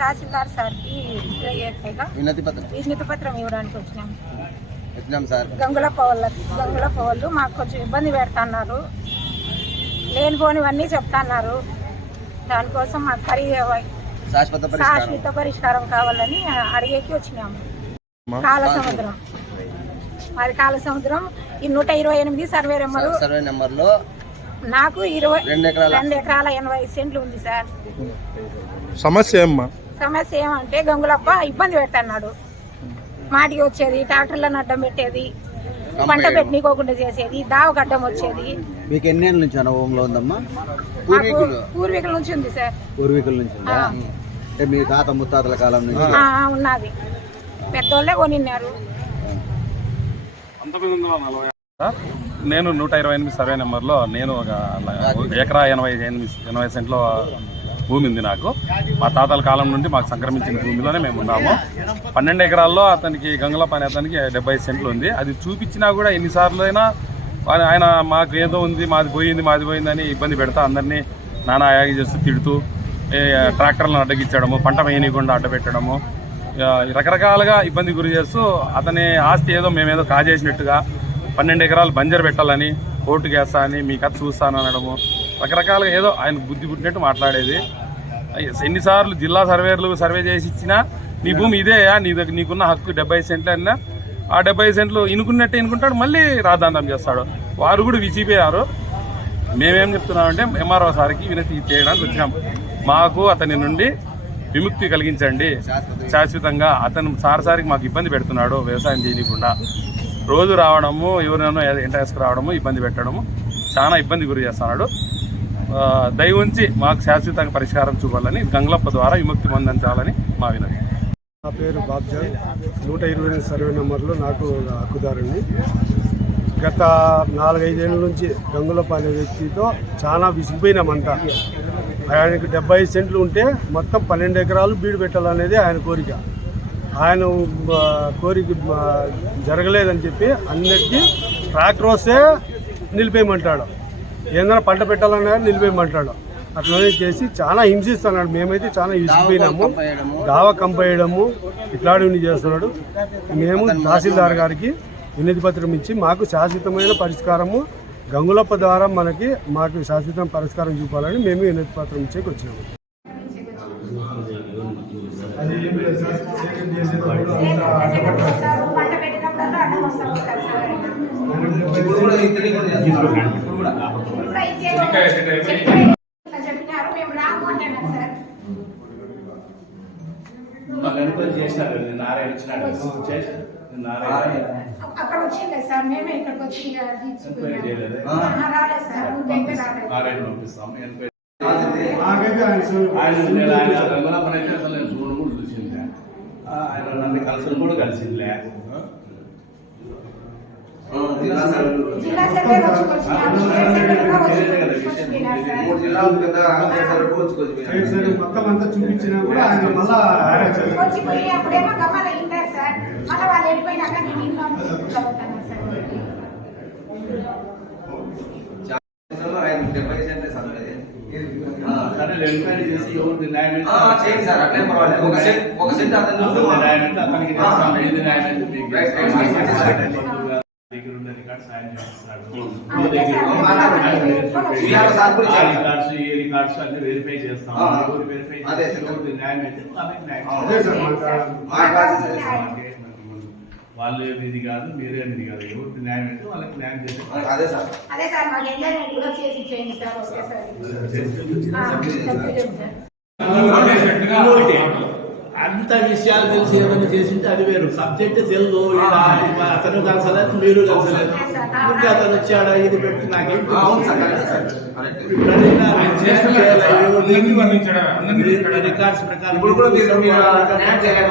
తహసీల్దార్ సార్కి వినతి పత్రం. వినతి పత్రం ఇవ్వడానికి వచ్చినాం. ఎత్తినాం సార్. గంగులప్ప వాళ్ళ గంగులప్ప వాళ్ళు మాకు కొంచెం ఇబ్బంది పెడుతున్నారు. లేనిపోనివన్నీ చెప్తున్నారు. దానికోసం మాకు పరి శాశ్వత పరిష్కారం. శాశ్వత పరిష్కారం కావాలని అడిగేకి వచ్చినాము కాల సముద్రం మాది కాల సముద్రం ఈ నూట ఇరవై ఎనిమిది సర్వే నెంబరు. సర్వే నెంబర్లో నాకు ఇరవై రెండు ఎకరాల. రెండు ఎకరాల ఎనభై సెంట్లు ఉంది సార్. సమస్య ఏమ్మా? సమస్య ఏమంటే గంగులప్ప ఇబ్బంది పెడుతున్నాడు. మాటికి వచ్చేది ట్రాక్టర్లను అడ్డం పెట్టేది పంట పెట్టనీకోకుండా చేసేది దావ గడ్డం వచ్చేది. మీకు ఎన్ని ఏళ్ళ నుంచి అనుభవంలో ఉందమ్మా పూర్వీకులు. పూర్వీకుల నుంచి ఉంది సార్. పూర్వీకుల నుంచి ఉందా? ఆ, అంటే మీ తాత ముత్తాతల కాలం నుంచి? ఆ, ఉన్నది. పెద్దోళ్ళే కొనిన్నారు. నేను నూట ఇరవై ఎనిమిది సర్వే నెంబర్లో నేను ఒక ఎకరా ఎనభై ఎనిమిది ఎనభై సెంట్లో భూమి ఉంది నాకు. మా తాతల కాలం నుండి మాకు సంక్రమించిన భూమిలోనే మేము ఉన్నాము. పన్నెండు ఎకరాల్లో అతనికి గంగలప్ప పని అతనికి డెబ్బై సెంట్లు ఉంది. అది చూపించినా కూడా ఎన్నిసార్లు అయినా ఆయన- మాకు ఏదో ఉంది మాది పోయింది మాది పోయిందని ఇబ్బంది పెడతా అందరినీ నానా యాగి చేస్తూ తిడుతూ ట్రాక్టర్లను అడ్డగించడము పంట వేయనీయకుండా అడ్డపెట్టడము రకరకాలుగా ఇబ్బంది గురి చేస్తూ అతని ఆస్తి ఏదో మేమేదో కాజేసినట్టుగా పన్నెండు ఎకరాలు బంజర్ పెట్టాలని కోర్టుకు వేస్తా అని మీ కథ చూస్తాను అనడము. రకరకాలుగా ఏదో ఆయన బుద్ధి పుట్టినట్టు మాట్లాడేది. ఎన్నిసార్లు జిల్లా సర్వేర్లు సర్వే చేసి ఇచ్చినా నీ భూమి ఇదేయా నీ దగ్గర నీకున్న హక్కు డెబ్బై సెంట్లు అన్నా ఆ డెబ్బై సెంట్లు ఇనుకున్నట్టే ఇనుకుంటాడు మళ్ళీ రాద్ధాంతం చేస్తాడు. వారు కూడా విసిపోయారు మేమేం చెప్తున్నామంటే ఎంఆర్ఓ సార్కి వినతి చేయడానికి వచ్చినాం. మాకు అతని నుండి విముక్తి కలిగించండి. శాశ్వతంగా అతను సార్ సారికి మాకు ఇబ్బంది పెడుతున్నాడు వ్యవసాయం చేయకుండా రోజు రావడము ఎవరినైనా ఎంట రావడము ఇబ్బంది పెట్టడము చాలా ఇబ్బంది గురి చేస్తున్నాడు. దయ ఉంచి మాకు శాశ్వతంగా పరిష్కారం చూపాలని గంగలప్ప ద్వారా విముక్తి పొందించాలని మా వినవి నా పేరు బాబ్జాన్. నూట ఇరవై ఎనిమిది సర్వే నెంబర్లో నాకు హక్కుదారుని. గత నాలుగైదేళ్ళ నుంచి గంగులప్ప అనే వ్యక్తితో చాలా విసిగిపోయినామంట ఆయనకు డెబ్బై సెంట్లు ఉంటే మొత్తం పన్నెండు ఎకరాలు బీడు పెట్టాలనేది ఆయన కోరిక. ఆయన కోరిక జరగలేదని చెప్పి అన్నిటికీ ట్రాక్టర్ వస్తే నిలిపేయమంటాడు. ఏదైనా పంట పెట్టాలన్నా నిలిపేయమంటాడు. అట్లనే చేసి చాలా హింసిస్తున్నాడు. మేమైతే చాలా విసిగిపోయినాము దావ కంపేయడము ఇట్లాంటివన్నీ చేస్తున్నాడు. మేము తహసీల్దార్ గారికి వినతి పత్రం ఇచ్చి మాకు శాశ్వతమైన పరిష్కారము గంగులప్ప ద్వారా మనకి మాకు శాశ్వతం పరిష్కారం చూపాలని మేము వినతి పత్రం ఇచ్చేకి వచ్చినాము అది ఏం లేదు సార్ సేకరణ చేసేటప్పుడు అంతా అడ్డపడ్డారు. పంట పెట్టినప్పుడల్లా అడ్డం వస్తా ఉంటారు సార్ ఆయన. ఇప్పుడు కూడా ఇది తెలియకుండా చేస్తున్నారు. ఇప్పుడు కూడా ఇంకా ఇచ్చేవాళ్ళు చెప్పినా- చెప్పినారు మేము రాము అంటున్నాం సార్ మాకు అనుకూలం చేశారు నారాయణ వచ్చినాడు చేశారు అక్కడ వచ్చింది సార్ మేమే ఇక్కడికి వచ్చి రాలేదు సార్ రాలేదు ఆయన ఆయన ఆయన రంగనాథన్ అయితే అసలు నేను చూడను కూడా చూసిందే ఆ, ఆయన నన్ను కలిసి కూడా కలిసిందిలే. మొత్తం అంతా చూపించినా కూడా ఆయన మళ్ళా సార్ మళ్ళీ వాళ్ళు వెళ్ళిపోయినాక నేను ఇంట్లో చదువుతాను సార్ ఆయన డెబ్బై సెంట్లు సార్ అది. ఆ, సరే ఎంక్వైరీ చేసి ఎవరిది న్యాయం అయితే ఆ, చేయండి సార్ అట్లే పర్వాలేదు. ఒక సెంట్ ఒక సెంట్ అతను ఎవరిది న్యాయం అయితే అతనికి చేస్తాం ఏది న్యాయం అయితే మీకు. దగ్గర రికార్డ్స్ అన్ని వెరిఫై చేస్తాం. వెరిఫై న్యాయం అయితే న్యాయం అదే సార్ మాకు మాట్లాడాల్సింది మాకే మనకి వాళ్ళు ఇది కాదు మీరేమిది కాదు. ఎవరికి న్యాయం అయితే వాళ్ళకి న్యాయం చేసి అదే సార్. అదే సార్ మాకు కూడా చేసి చేయండి సార్. Okay sir. అంత విషయాలు తెలిసి ఏమైనా చేసింటే అది వేరు. సబ్జెక్ట్ తెలుగు అతను కలిసలేదు మీరు కలిసలేదు. ఇంకా అతను వచ్చాడా ఇది పెట్టి నాకేం రికార్డ్స్ ప్రకారం ఇప్పుడు కూడా మీరు మీరు న్యాయం చేయాలి